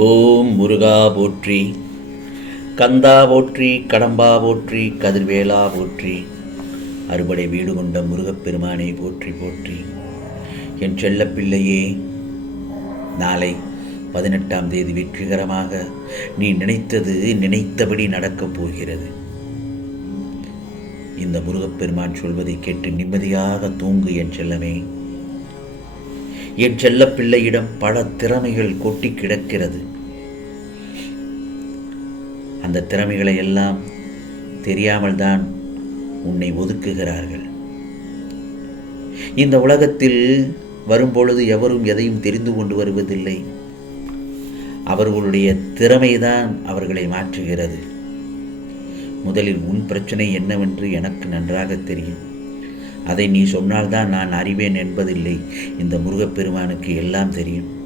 ஓம் முருகா போற்றி கந்தா போற்றி கடம்பா போற்றி கதிர்வேலா போற்றி அறுபடை வீடு கொண்ட முருகப்பெருமானை போற்றி போற்றி. என் செல்லப்பிள்ளையே நாளை பதினெட்டாம் தேதி வெற்றிகரமாக நீ நினைத்தது நினைத்தபடி நடக்கப் போகிறது. இந்த முருகப்பெருமான் சொல்வதை கேட்டு நிம்மதியாக தூங்கு என் செல்லமே. என் செல்ல பிள்ளையிடம் பல திறமைகள் கொட்டி கிடக்கிறது. அந்த திறமைகளை எல்லாம் தெரியாமல் தான் உன்னை ஒதுக்குகிறார்கள். இந்த உலகத்தில் வரும்பொழுது எவரும் எதையும் தெரிந்து கொண்டு வருவதில்லை. அவர்களுடைய திறமைதான் அவர்களை மாற்றுகிறது. முதலில் உன் பிரச்சனை என்னவென்று எனக்கு நன்றாக தெரியும். அதை நீ சொன்னால்தான் நான் அறிவேன் என்பதில்லை. இந்த முருகப்பெருமானுக்கு எல்லாம் தெரியும்.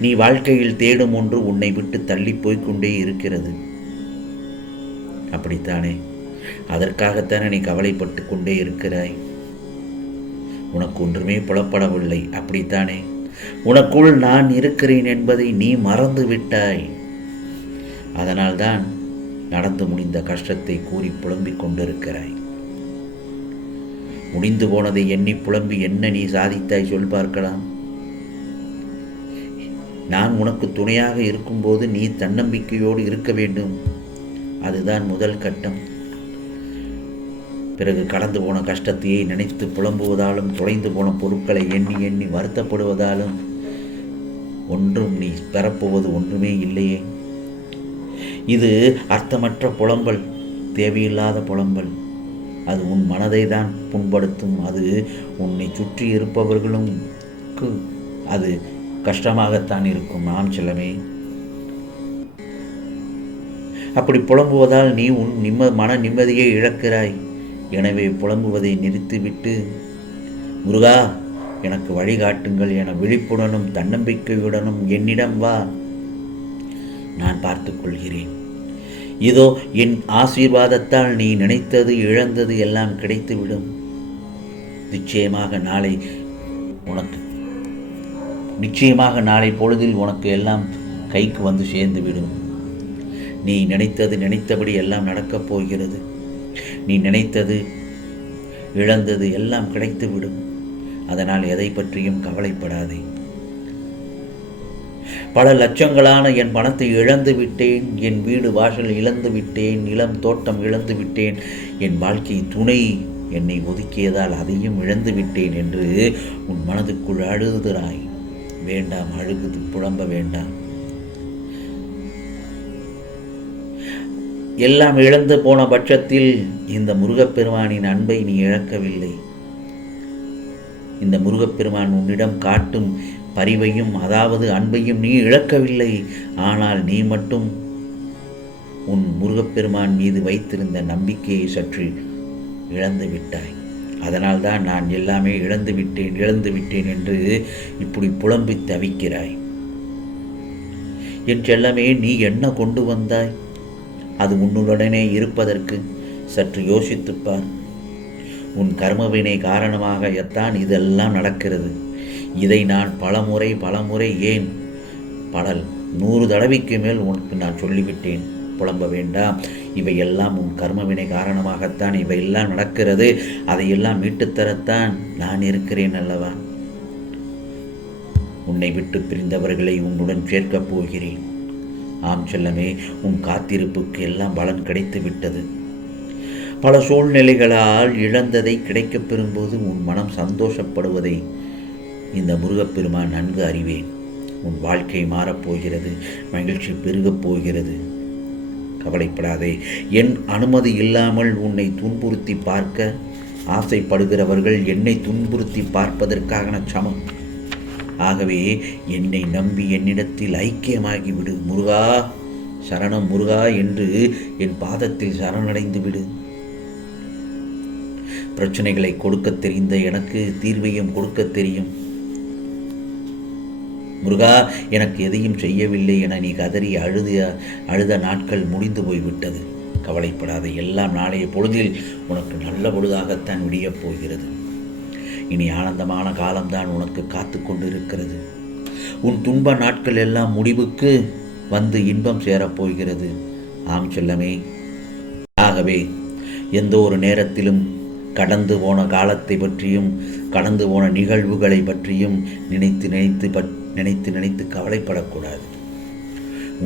நீ வாழ்க்கையில் தேடும் ஒன்று உன்னை விட்டு தள்ளி போய்க்கொண்டே இருக்கிறது. அப்படித்தானே? அதற்காகத்தானே நீ கவலைப்பட்டு கொண்டே இருக்கிறாய்? உனக்கு ஒன்றுமே புலப்படவில்லை. அப்படித்தானே? உனக்குள் நான் இருக்கிறேன் என்பதை நீ மறந்து விட்டாய். அதனால்தான் நடந்து முடிந்த கஷ்டத்தை கூறி புலம்பிக் கொண்டிருக்கிறாய். முடிந்து போனதை எண்ணி புலம்பி என்ன நீ சாதித்தாய் சொல் பார்க்கலாம். நான் உனக்கு துணையாக இருக்கும்போது நீ தன்னம்பிக்கையோடு இருக்க வேண்டும். அதுதான் முதல் கட்டம். பிறகு கடந்து போன கஷ்டத்தையே நினைத்து புலம்புவதாலும் தொலைந்து போன பொருட்களை எண்ணி எண்ணி வருத்தப்படுவதாலும் ஒன்றும் நீ பெறப்போவது ஒன்றுமே இல்லையே. இது அர்த்தமற்ற புலம்பல் தேவையில்லாத புலம்பல். அது உன் மனதை தான் புண்படுத்தும். அது உன்னை சுற்றி இருப்பவர்களுக்கு அது கஷ்டமாகத்தான் இருக்கும். ஆம் செல்லமே. அப்படி புலம்புவதால் நீ உன் நிம்ம மன நிம்மதியை இழக்கிறாய். எனவே புலம்புவதை நிறுத்திவிட்டு முருகா எனக்கு வழிகாட்டுங்கள் என விழிப்புடனும் தன்னம்பிக்கையுடனும் என்னிடம் வா. நான் பார்த்துக்கொள்கிறேன் இதோ என் ஆசீர்வாதத்தால் நீ நினைத்தது இழந்தது எல்லாம் கிடைத்துவிடும். நிச்சயமாக நாளை உனக்கு நிச்சயமாக நாளை பொழுதில் உனக்கு எல்லாம் கைக்கு வந்து சேர்ந்து விடும் நீ நினைத்தது நினைத்தபடி எல்லாம் நடக்கப் போகிறது. நீ நினைத்தது இழந்தது எல்லாம் கிடைத்துவிடும். அதனால் எதை பற்றியும் கவலைப்படாதே. பல லட்சங்களான என் பணத்தை இழந்து விட்டேன். என் வீடு வாசல் இழந்து விட்டேன். நிலம் தோட்டம் இழந்து விட்டேன். என் வாழ்க்கை துணை என்னை ஒதுக்கியதால் அதையும் இழந்து விட்டேன் என்று உன் மனதுக்குள் அழுதுகிறாய் வேண்டாம் அழுகுது புலம்ப வேண்டாம். எல்லாம் இழந்து போன பட்சத்தில் இந்த முருகப்பெருமானின் அன்பை நீ இழக்கவில்லை. இந்த முருகப்பெருமான் உன்னிடம் காட்டும் பரிவையும் அதாவது அன்பையும் நீ இழக்கவில்லை. ஆனால் நீ மட்டும் உன் முருகப்பெருமான் மீது வைத்திருந்த நம்பிக்கையை சற்று இழந்து விட்டாய். அதனால்தான் நான் எல்லாமே இழந்து விட்டேன் இழந்து விட்டேன் என்று இப்படி புலம்பி தவிக்கிறாய். என் செல்லமே நீ என்ன கொண்டு வந்தாய்? அது உன்னுடனே இருப்பதற்கு சற்று யோசித்துப்பார் உன் கர்மவினை காரணமாக எத்தான் இதெல்லாம் நடக்கிறது? இதை நான் பலமுறை பலமுறை ஏன்? படல் நூறு தடவைக்கு மேல் உனக்கு நான் சொல்லிவிட்டேன். புலம்ப வேண்டாம். இவையெல்லாம் உன் கர்மவினை காரணமாகத்தான். இவையெல்லாம் நடக்கிறது. அதையெல்லாம் மீட்டுத்தரத்தான் நான் இருக்கிறேன் அல்லவா? உன்னை விட்டு பிரிந்தவர்களை உன்னுடன் சேர்க்கப் போகிறேன். ஆம் செல்லமே உன் காத்திருப்புக்கு எல்லாம் பலன் கிடைத்து விட்டது பல சூழ்நிலைகளால் இழந்ததை கிடைக்கப் பெறும்போது உன் மனம் சந்தோஷப்படுவதை. இந்த முருகப்பெருமான் நன்கு அறிவேன். உன் வாழ்க்கை மாறப்போகிறது மகிழ்ச்சி பெருகப் போகிறது. கவலைப்படாதே என் அனுமதி இல்லாமல் உன்னை துன்புறுத்தி பார்க்க ஆசைப்படுகிறவர்கள் என்னை துன்புறுத்தி பார்ப்பதற்கான சமம். ஆகவே என்னை நம்பி என்னிடத்தில் ஐக்கியமாகி விடு முருகா. சரணம் முருகா என்று என் பாதத்தில் சரணடைந்து விடு. பிரச்சனைகளை கொடுக்க தெரிந்த எனக்கு தீர்வையும் கொடுக்க தெரியும். முருகா எனக்கு எதையும் செய்யவில்லை என நீ கதறி அழுத அழுத நாட்கள் முடிந்து போய்விட்டது. கவலைப்படாத எல்லாம் நாளைய பொழுதில் உனக்கு நல்ல பொழுதாகத்தான் விடியப் போகிறது. இனி ஆனந்தமான காலம்தான் உனக்கு காத்து கொண்டிருக்கிறது. உன் துன்ப நாட்கள் எல்லாம் முடிவுக்கு வந்து இன்பம் சேரப்போகிறது ஆம் செல்லமே. ஆகவே எந்த ஒரு நேரத்திலும் கடந்து போன காலத்தை பற்றியும் கடந்து போன நிகழ்வுகளை பற்றியும் நினைத்து நினைத்து பட் நினைத்து நினைத்து கவலைப்படக்கூடாது.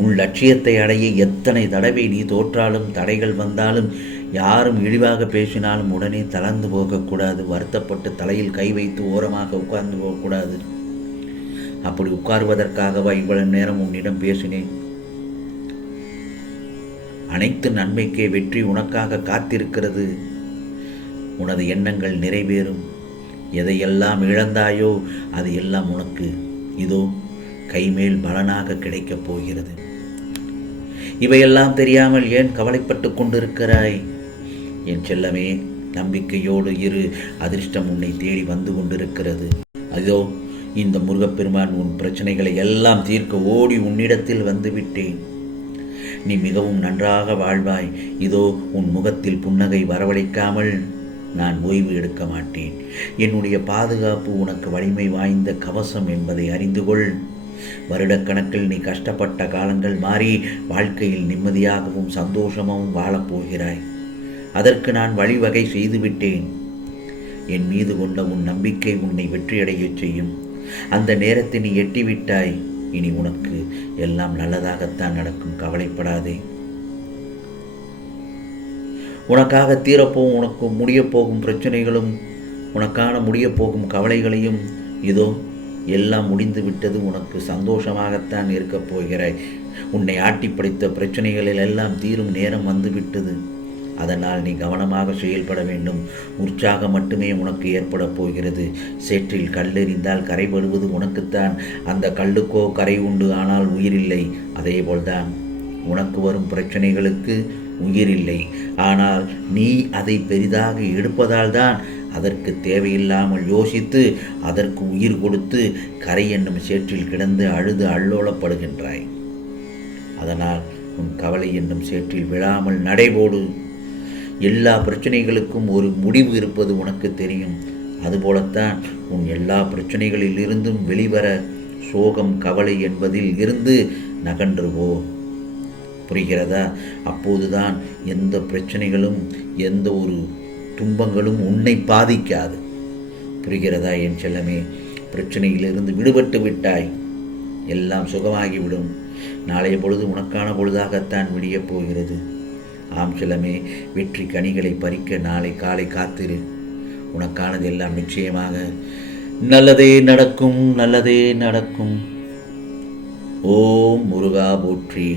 உன் லட்சியத்தை அடைய எத்தனை தடவை நீ தோற்றாலும் தடைகள் வந்தாலும் யாரும் இழிவாக பேசினாலும் உடனே தளர்ந்து போகக்கூடாது. வருத்தப்பட்டு தலையில் கை வைத்து ஓரமாக உட்கார்ந்து போகக்கூடாது. அப்படி உட்கார்வதற்காகவா இவ்வளவு நேரம் உன்னிடம் பேசினேன்? அனைத்து நன்மைக்கே வெற்றி உனக்காக காத்திருக்கிறது. உனது எண்ணங்கள் நிறைவேறும். எதையெல்லாம் இழந்தாயோ அது எல்லாம் உனக்கு இதோ கைமேல் பலனாக கிடைக்கப் போகிறது. இவையெல்லாம் தெரியாமல் ஏன் கவலைப்பட்டு கொண்டிருக்கிறாய்? என் செல்லமே நம்பிக்கையோடு இரு. அதிர்ஷ்டம் உன்னை தேடி வந்து கொண்டிருக்கிறது. அதோ இந்த முருகப்பெருமான் உன் பிரச்சனைகளை எல்லாம் தீர்க்க ஓடி உன்னிடத்தில் வந்துவிட்டேன். நீ மிகவும் நன்றாக வாழ்வாய். இதோ உன் முகத்தில் புன்னகை வரவழைக்காமல் நான் ஓய்வு எடுக்க மாட்டேன். என்னுடைய பாதுகாப்பு உனக்கு வலிமை வாய்ந்த கவசம் என்பதை அறிந்து கொள். வருடக்கணக்கில் நீ கஷ்டப்பட்ட காலங்கள் மாறி வாழ்க்கையில் நிம்மதியாகவும் சந்தோஷமாகவும் வாழப்போகிறாய் அதற்கு நான் வழிவகை செய்துவிட்டேன். என் மீது கொண்ட உன் நம்பிக்கை உன்னை வெற்றியடையச் செய்யும். அந்த நேரத்தை நீ எட்டிவிட்டாய். இனி உனக்கு எல்லாம் நல்லதாகத்தான் நடக்கும். கவலைப்படாதே. உனக்காக தீரப்போகும் உனக்கு முடியப் போகும் பிரச்சனைகளும் உனக்கான முடியப் போகும் கவலைகளையும். இதோ எல்லாம் முடிந்து விட்டது உனக்கு சந்தோஷமாகத்தான் இருக்கப் போகிறாய். உன்னை ஆட்டி படித்த பிரச்சனைகளில் எல்லாம் தீரும் நேரம் வந்துவிட்டது அதனால் நீ கவனமாக செயல்பட வேண்டும். உற்சாகம் மட்டுமே உனக்கு ஏற்பட போகிறது. சேற்றில் கல்லெறிந்தால் கரைபடுவது உனக்குத்தான். அந்த கல்லுக்கோ கரை உண்டு ஆனால் உயிரில்லை. அதேபோல்தான். உனக்கு வரும் பிரச்சனைகளுக்கு உயிரில்லை. ஆனால் நீ அதை பெரிதாக எடுப்பதால் தான் அதற்கு தேவையில்லாமல் யோசித்து அதற்கு உயிர் கொடுத்து கரை என்னும் சேற்றில் கிடந்து அழுது அல்லோலப்படுகின்றாய். அதனால் உன் கவலை என்னும் சேற்றில் விழாமல் நடைபோடு எல்லா பிரச்சனைகளுக்கும் ஒரு முடிவு இருப்பது உனக்கு தெரியும். அதுபோலத்தான் உன் எல்லா பிரச்சனைகளில் இருந்தும் வெளிவர சோகம் கவலை என்பதில் இருந்து நகன்றுவோ புரிகிறதா? அப்போதுதான் எந்த பிரச்சனைகளும் எந்த ஒரு துன்பங்களும் உன்னை பாதிக்காது. புரிகிறதா என் செல்லமே? பிரச்சனையிலிருந்து விடுபட்டு விட்டாய். எல்லாம் சுகமாகிவிடும். நாளைய பொழுது உனக்கான பொழுதாகத்தான் விடியப் போகிறது. ஆம் செல்லமே வெற்றி கனிகளை பறிக்க நாளை காலை காத்திரு. உனக்கானது எல்லாம் நிச்சயமாக நல்லதே நடக்கும் நல்லதே நடக்கும். ஓம் முருகா போற்றி.